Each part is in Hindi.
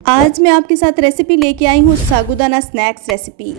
आज मैं आपके साथ रेसिपी लेके आई हूँ साबूदाना स्नैक्स रेसिपी,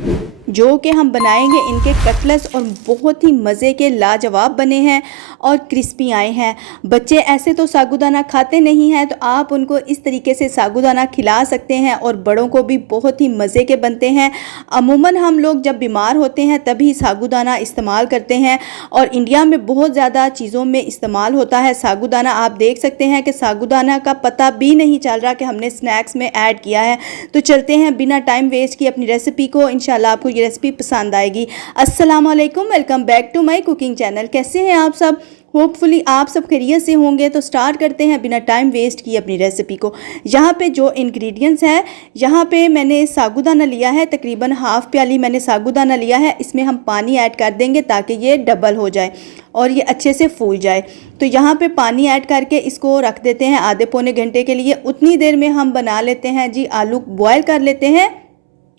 जो कि हम बनाएंगे। इनके कटलेट्स और बहुत ही मज़े के लाजवाब बने हैं और क्रिस्पी आए हैं। बच्चे ऐसे तो साबूदाना खाते नहीं हैं, तो आप उनको इस तरीके से साबूदाना खिला सकते हैं और बड़ों को भी बहुत ही मज़े के बनते हैं। अमूमन हम लोग जब बीमार होते हैं तभी साबूदाना इस्तेमाल करते हैं और इंडिया में बहुत ज़्यादा चीज़ों में इस्तेमाल होता है साबूदाना। आप देख सकते हैं कि साबूदाना का पता भी नहीं चल रहा कि हमने स्नैक्स में ऐड किया है। तो चलते हैं बिना टाइम वेस्ट किए अपनी रेसिपी को। इंशाल्लाह आपको ये रेसिपी पसंद आएगी। अस्सलाम वालेकुम, welcome back to my cooking channel. कैसे हैं आप सब? होपफुली आप सब खैरियत से होंगे। तो स्टार्ट करते हैं बिना टाइम वेस्ट किए अपनी रेसिपी को। यहाँ पे जो इंग्रेडिएंट्स हैं, यहाँ पे मैंने साबूदाना लिया है, तकरीबन हाफ़ प्याली मैंने साबूदाना लिया है। इसमें हम पानी ऐड कर देंगे ताकि ये डबल हो जाए और ये अच्छे से फूल जाए। तो यहाँ पे पानी ऐड करके इसको रख देते हैं आधे पौने घंटे के लिए। उतनी देर में हम बना लेते हैं जी, आलू बॉयल कर लेते हैं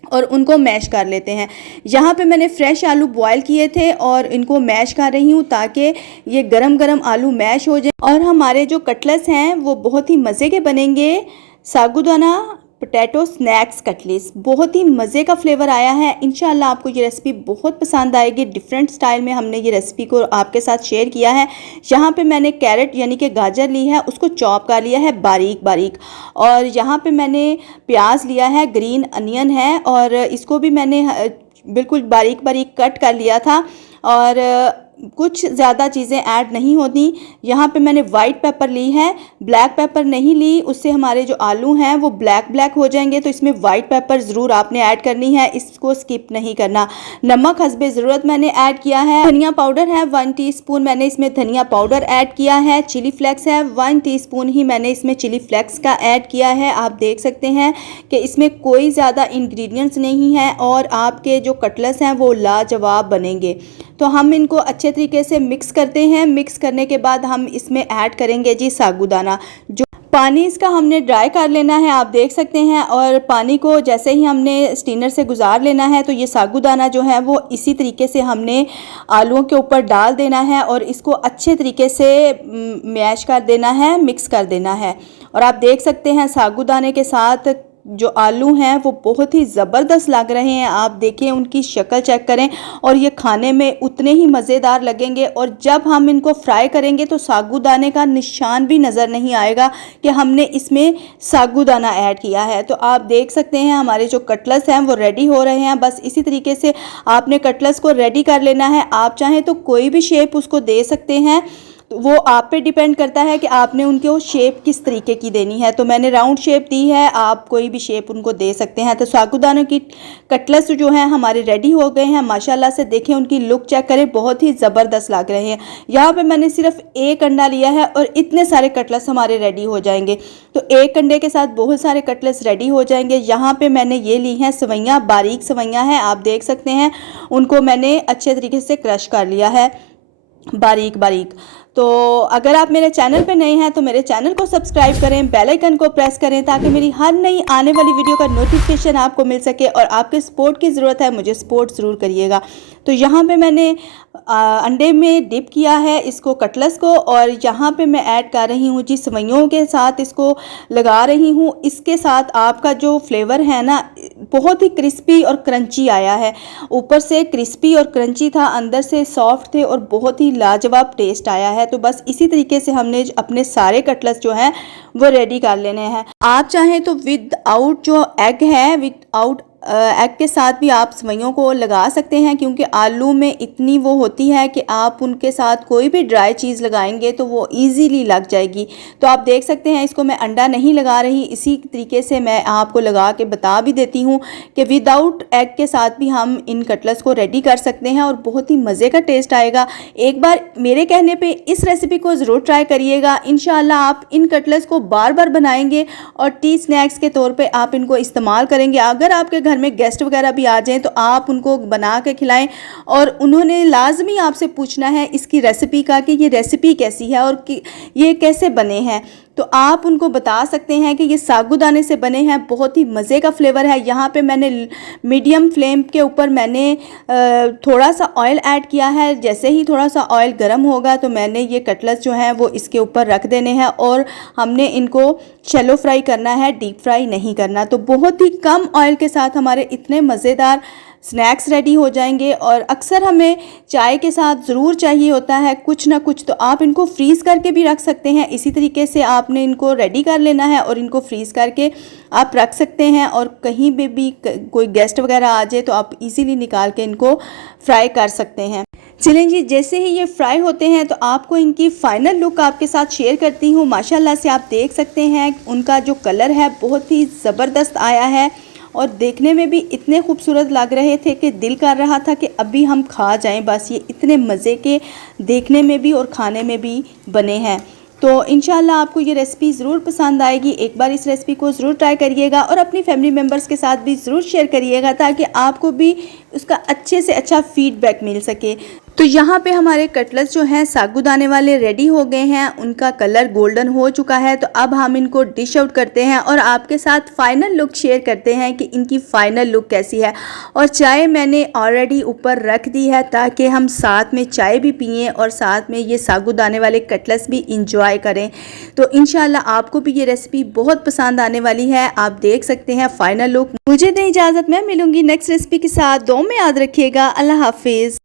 और उनको मैश कर लेते हैं। यहाँ पे मैंने फ्रेश आलू बॉयल किए थे और इनको मैश कर रही हूँ ताकि ये गरम गरम आलू मैश हो जाए और हमारे जो कटलेट्स हैं वो बहुत ही मज़े के बनेंगे। साबूदाना पोटैटो स्नैक्स कटलेट्स बहुत ही मज़े का फ्लेवर आया है। इंशाल्लाह आपको ये रेसिपी बहुत पसंद आएगी। डिफरेंट स्टाइल में हमने ये रेसिपी को आपके साथ शेयर किया है। यहाँ पे मैंने कैरेट यानी कि गाजर ली है, उसको चॉप कर लिया है बारीक बारीक। और यहाँ पे मैंने प्याज लिया है, ग्रीन अनियन है और इसको भी मैंने बिल्कुल बारीक बारीक कट कर लिया था। और कुछ ज़्यादा चीज़ें ऐड नहीं होती। यहाँ पे मैंने वाइट पेपर ली है, ब्लैक पेपर नहीं ली, उससे हमारे जो आलू हैं वो ब्लैक ब्लैक हो जाएंगे। तो इसमें वाइट पेपर ज़रूर आपने ऐड करनी है, इसको स्किप नहीं करना। नमक हस्बे ज़रूरत मैंने ऐड किया है। धनिया पाउडर है 1 टीस्पून, मैंने इसमें धनिया पाउडर ऐड किया है। चिली फ्लेक्स है 1 टीस्पून ही मैंने इसमें चिली फ्लेक्स का ऐड किया है। आप देख सकते हैं कि इसमें कोई ज़्यादा इंग्रेडिएंट्स नहीं है और आपके जो कटलेट्स हैं वो लाजवाब बनेंगे। तो हम इनको अच्छे तरीके से मिक्स करते हैं। मिक्स करने के बाद हम इसमें ऐड करेंगे जी साबूदाना। जो पानी इसका हमने ड्राई कर लेना है, आप देख सकते हैं। और पानी को जैसे ही हमने स्टीनर से गुजार लेना है तो ये साबूदाना जो है वो इसी तरीके से हमने आलूओं के ऊपर डाल देना है और इसको अच्छे तरीके से मैश कर देना है, मिक्स कर देना है। और आप देख सकते हैं साबूदाने के साथ जो आलू हैं वो बहुत ही ज़बरदस्त लग रहे हैं। आप देखें, उनकी शक्ल चेक करें और ये खाने में उतने ही मज़ेदार लगेंगे। और जब हम इनको फ्राई करेंगे तो साबूदाने का निशान भी नज़र नहीं आएगा कि हमने इसमें साबूदाना ऐड किया है। तो आप देख सकते हैं हमारे जो कटलेट्स हैं वो रेडी हो रहे हैं। बस इसी तरीके से आपने कटलेट्स को रेडी कर लेना है। आप चाहें तो कोई भी शेप उसको दे सकते हैं, वो आप पे डिपेंड करता है कि आपने उनको शेप किस तरीके की देनी है। तो मैंने राउंड शेप दी है, आप कोई भी शेप उनको दे सकते हैं। तो साबूदाना की कटलेट्स जो हैं हमारे रेडी हो गए हैं माशाल्लाह से। देखें, उनकी लुक चेक करें, बहुत ही ज़बरदस्त लग रहे हैं। यहाँ पे मैंने सिर्फ एक अंडा लिया है और इतने सारे कटलेट्स हमारे रेडी हो जाएंगे। तो एक अंडे के साथ बहुत सारे कटलेट्स रेडी हो जाएंगे। यहाँ पर मैंने ये ली हैं सवैयाँ, बारीक सवैयाँ हैं, आप देख सकते हैं। उनको मैंने अच्छे तरीके से क्रश कर लिया है बारीक बारीक। तो अगर आप मेरे चैनल पे नए हैं तो मेरे चैनल को सब्सक्राइब करें, बेल आइकन को प्रेस करें ताकि मेरी हर नई आने वाली वीडियो का नोटिफिकेशन आपको मिल सके। और आपके सपोर्ट की ज़रूरत है, मुझे सपोर्ट ज़रूर करिएगा। तो यहाँ पे मैंने अंडे में डिप किया है इसको, कटलेट्स को। और यहाँ पे मैं ऐड कर रही हूँ जी सवैयों के साथ, इसको लगा रही हूँ। इसके साथ आपका जो फ्लेवर है ना, बहुत ही क्रिस्पी और क्रंची आया है। ऊपर से क्रिस्पी और क्रंची था, अंदर से सॉफ्ट थे और बहुत ही लाजवाब टेस्ट आया है। तो बस इसी तरीके से हमने अपने सारे कटलेट्स जो हैं वो रेडी कर लेने हैं। आप चाहें तो विद आउट जो एग है, विद आउट एग के साथ भी आप सवैयों को लगा सकते हैं, क्योंकि आलू में इतनी वो होती है कि आप उनके साथ कोई भी ड्राई चीज़ लगाएंगे तो वो इजीली लग जाएगी। तो आप देख सकते हैं, इसको मैं अंडा नहीं लगा रही, इसी तरीके से मैं आपको लगा के बता भी देती हूँ कि विदाउट एग के साथ भी हम इन कटलेट्स को रेडी कर सकते हैं और बहुत ही मज़े का टेस्ट आएगा। एक बार मेरे कहने पर इस रेसिपी को ज़रूर ट्राई करिएगा। इंशाल्लाह आप इन कटलेट्स को बार बार बनाएंगे और टी स्नैक्स के तौर पर आप इनको इस्तेमाल करेंगे। अगर आपके घर में गेस्ट वगैरह भी आ जाएं तो आप उनको बना के खिलाएं और उन्होंने लाजमी आपसे पूछना है इसकी रेसिपी का कि ये रेसिपी कैसी है और कि ये कैसे बने हैं। तो आप उनको बता सकते हैं कि ये साबूदाने से बने हैं, बहुत ही मज़े का फ्लेवर है। यहाँ पे मैंने मीडियम फ्लेम के ऊपर मैंने थोड़ा सा ऑयल ऐड किया है। जैसे ही थोड़ा सा ऑयल गर्म होगा तो मैंने ये कटलेट्स जो हैं वो इसके ऊपर रख देने हैं और हमने इनको शैलो फ्राई करना है, डीप फ्राई नहीं करना। तो बहुत ही कम ऑयल के साथ हमारे इतने मज़ेदार स्नैक्स रेडी हो जाएंगे। और अक्सर हमें चाय के साथ ज़रूर चाहिए होता है कुछ ना कुछ, तो आप इनको फ्रीज़ करके भी रख सकते हैं। इसी तरीके से आपने इनको रेडी कर लेना है और इनको फ्रीज़ करके आप रख सकते हैं, और कहीं भी कोई गेस्ट वगैरह आ जाए तो आप इजीली निकाल के इनको फ्राई कर सकते हैं। चलें जी, जैसे ही ये फ्राई होते हैं तो आपको इनकी फ़ाइनल लुक आपके साथ शेयर करती हूँ। माशाल्लाह से आप देख सकते हैं उनका जो कलर है बहुत ही ज़बरदस्त आया है और देखने में भी इतने खूबसूरत लग रहे थे कि दिल कर रहा था कि अभी हम खा जाएं। बस ये इतने मज़े के देखने में भी और खाने में भी बने हैं। तो इंशाल्लाह आपको ये रेसिपी ज़रूर पसंद आएगी। एक बार इस रेसिपी को ज़रूर ट्राई करिएगा और अपनी फैमिली मेम्बर्स के साथ भी ज़रूर शेयर करिएगा ताकि आपको भी उसका अच्छे से अच्छा फीडबैक मिल सके। तो यहाँ पे हमारे कटलेट्स जो हैं साबूदाने वाले रेडी हो गए हैं, उनका कलर गोल्डन हो चुका है। तो अब हम इनको डिश आउट करते हैं और आपके साथ फ़ाइनल लुक शेयर करते हैं कि इनकी फ़ाइनल लुक कैसी है। और चाय मैंने ऑलरेडी ऊपर रख दी है ताकि हम साथ में चाय भी पिएँ और साथ में ये साबूदाने वाले कटलेट्स भी इंजॉय करें। तो इंशाल्लाह आपको भी ये रेसिपी बहुत पसंद आने वाली है। आप देख सकते हैं फ़ाइनल लुक। मुझे दें इजाज़त, मैं मिलूँगी नेक्स्ट रेसिपी के साथ। दुआ में याद रखिएगा। अल्लाह हाफिज़।